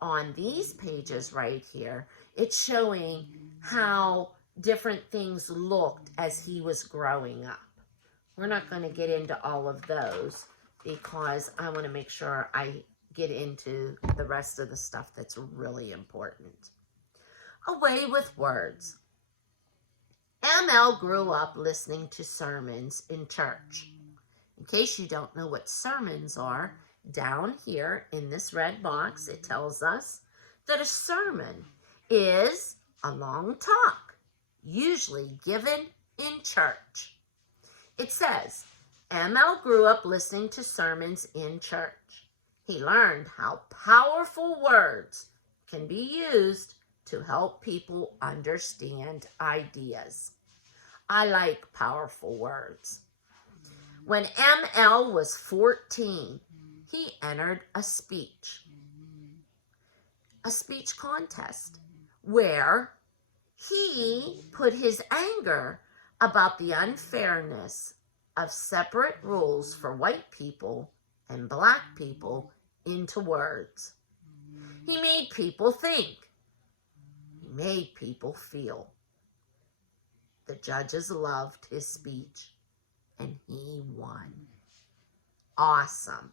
On these pages right here, it's showing how different things looked as he was growing up. We're not going to get into all of those because I want to make sure I get into the rest of the stuff that's really important. A way with words. ML grew up listening to sermons in church. In case you don't know what sermons are, down here in this red box, it tells us that a sermon is a long talk, usually given in church. It says, ML grew up listening to sermons in church. He learned how powerful words can be used to help people understand ideas. I like powerful words. When ML was 14, he entered a speech contest where he put his anger about the unfairness of separate rules for white people and black people into words. He made people think. He made people feel. The judges loved his speech, and he won. Awesome.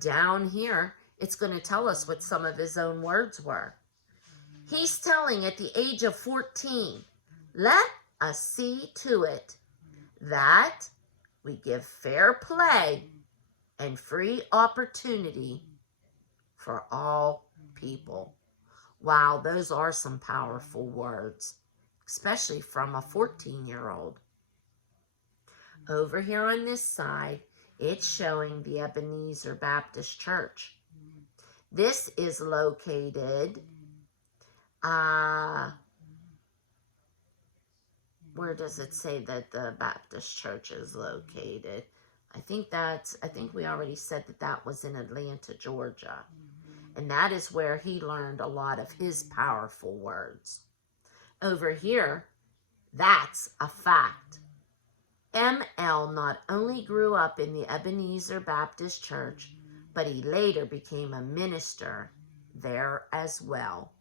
Down here, it's going to tell us what some of his own words were. He's telling at the age of 14, let us see to it that we give fair play and free opportunity for all people. Wow, those are some powerful words, especially from a 14-year-old. Over here on this side, it's showing the Ebenezer Baptist Church. This is located, where does it say that the Baptist Church is located? I think we already said that was in Atlanta, Georgia. And that is where he learned a lot of his powerful words. Over here, that's a fact. ML not only grew up in the Ebenezer Baptist Church, but he later became a minister there as well.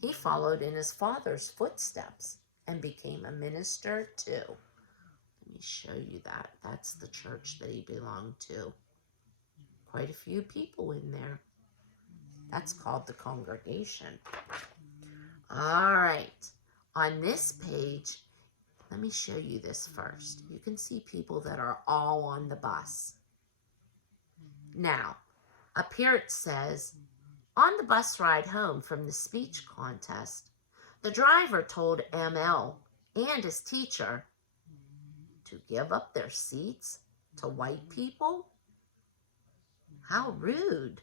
He followed in his father's footsteps and became a minister too. Let me show you that. That's the church that he belonged to. Quite a few people in there. That's called the congregation. All right. On this page, let me show you this first. You can see people that are all on the bus. Now, up here it says, on the bus ride home from the speech contest, the driver told ML and his teacher to give up their seats to white people? How rude.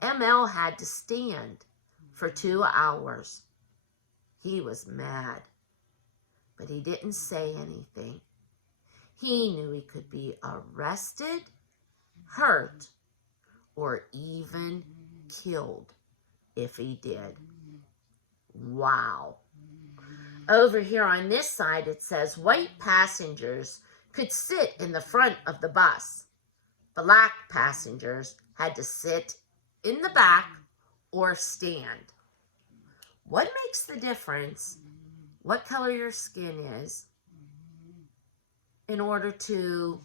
ML had to stand for 2 hours. He was mad, but he didn't say anything. He knew he could be arrested, hurt, or even killed if he did. Wow. Over here on this side, it says white passengers could sit in the front of the bus. Black passengers had to sit in the back or stand. What makes the difference what color your skin is in order to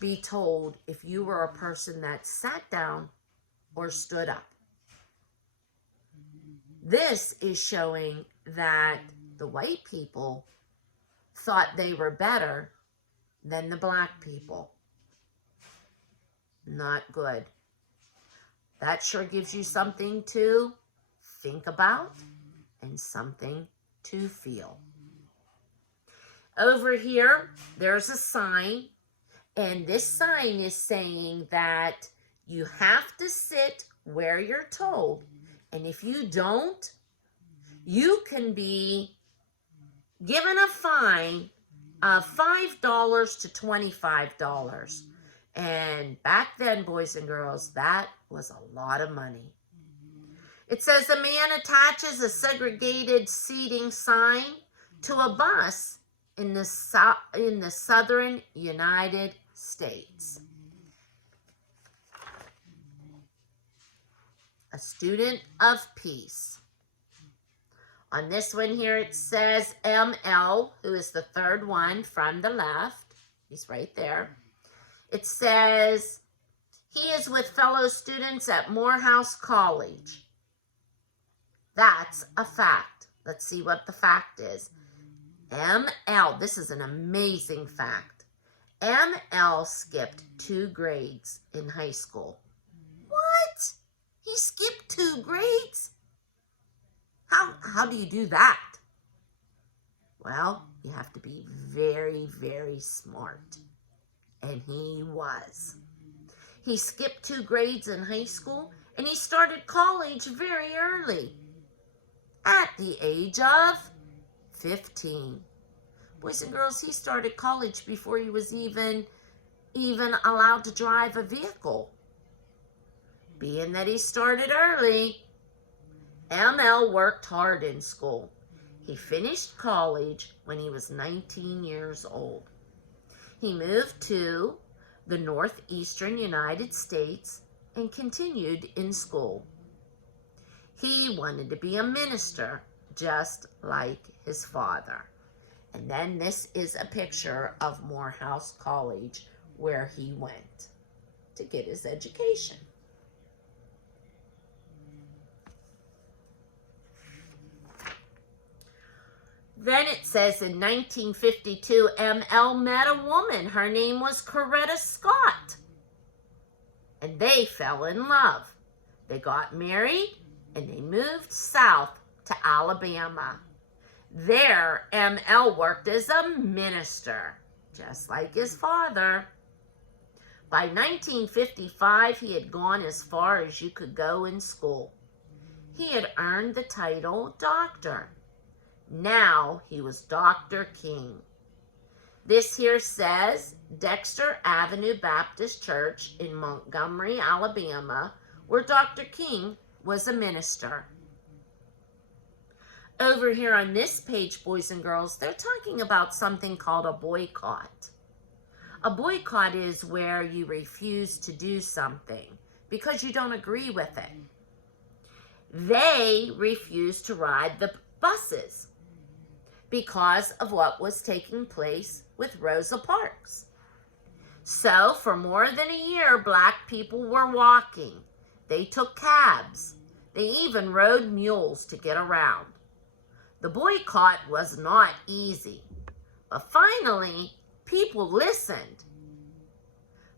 be told if you were a person that sat down or stood up? This is showing that the white people thought they were better than the black people. Not good. That sure gives you something to think about and something to feel. Over here, there's a sign, and this sign is saying that you have to sit where you're told, and if you don't, you can be given a fine of $5 to $25. And back then, boys and girls, that was a lot of money. It says a man attaches a segregated seating sign to a bus in the southern United States. a student of peace. On this one here it says ML, who is the third one from the left. He's right there. It says he is with fellow students at Morehouse College. That's a fact. Let's see what the fact is. ML, this is an amazing fact. ML skipped 2 grades in high school. What? He skipped 2 grades? How do you do that? Well, you have to be very, very smart. And he was. He skipped 2 grades in high school, and he started college very early, at the age of 15. Boys and girls, he started college before he was even allowed to drive a vehicle. Being that he started early, ML worked hard in school. He finished college when he was 19 years old. He moved to the northeastern United States and continued in school. He wanted to be a minister, just like his father. And then this is a picture of Morehouse College, where he went to get his education. Then it says in 1952, ML met a woman. Her name was Coretta Scott. And they fell in love. They got married and they moved south to Alabama. There, ML worked as a minister, just like his father. By 1955, he had gone as far as you could go in school. He had earned the title doctor. Now he was Dr. King. This here says Dexter Avenue Baptist Church in Montgomery, Alabama, where Dr. King was a minister. Over here on this page, boys and girls, they're talking about something called a boycott. A boycott is where you refuse to do something because you don't agree with it. They refused to ride the buses because of what was taking place with Rosa Parks. So for more than a year, black people were walking. They took cabs. They even rode mules to get around. The boycott was not easy, but finally, people listened.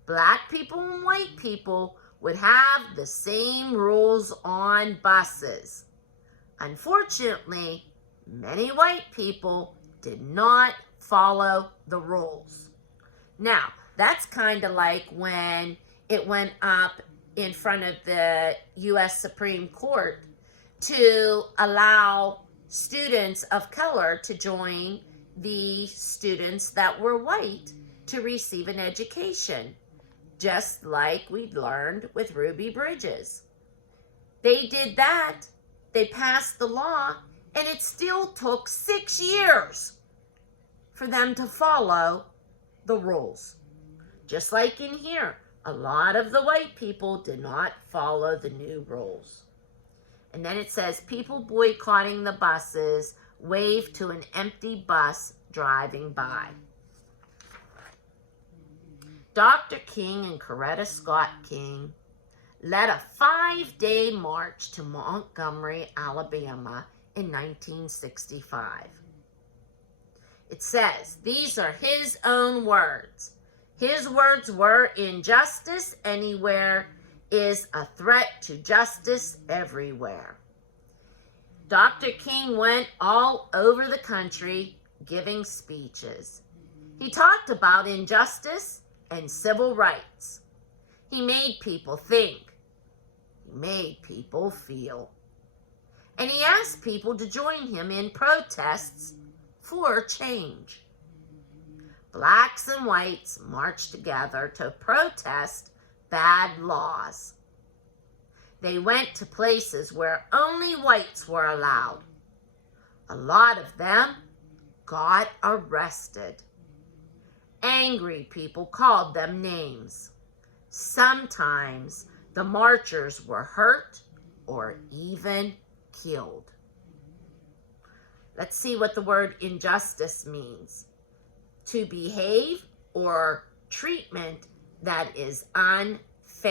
Black people and white people would have the same rules on buses. Unfortunately, many white people did not follow the rules. Now, that's kind of like when it went up in front of the U.S. Supreme Court to allow students of color to join the students that were white to receive an education, just like we learned with Ruby Bridges. They did that. They passed the law, and it still took 6 years for them to follow the rules. Just like in here, a lot of the white people did not follow the new rules. And then it says, people boycotting the buses waved to an empty bus driving by. Dr. King and Coretta Scott King led a 5-day march to Montgomery, Alabama in 1965. It says, these are his own words. His words were, injustice anywhere is a threat to justice everywhere. Dr. King went all over the country giving speeches. He talked about injustice and civil rights. He made people think. He made people feel. And he asked people to join him in protests for change. Blacks and whites marched together to protest bad laws. They went to places where only whites were allowed. A lot of them got arrested. Angry people called them names. Sometimes the marchers were hurt or even killed. Let's see what the word injustice means. To behave or treatment that is unfair.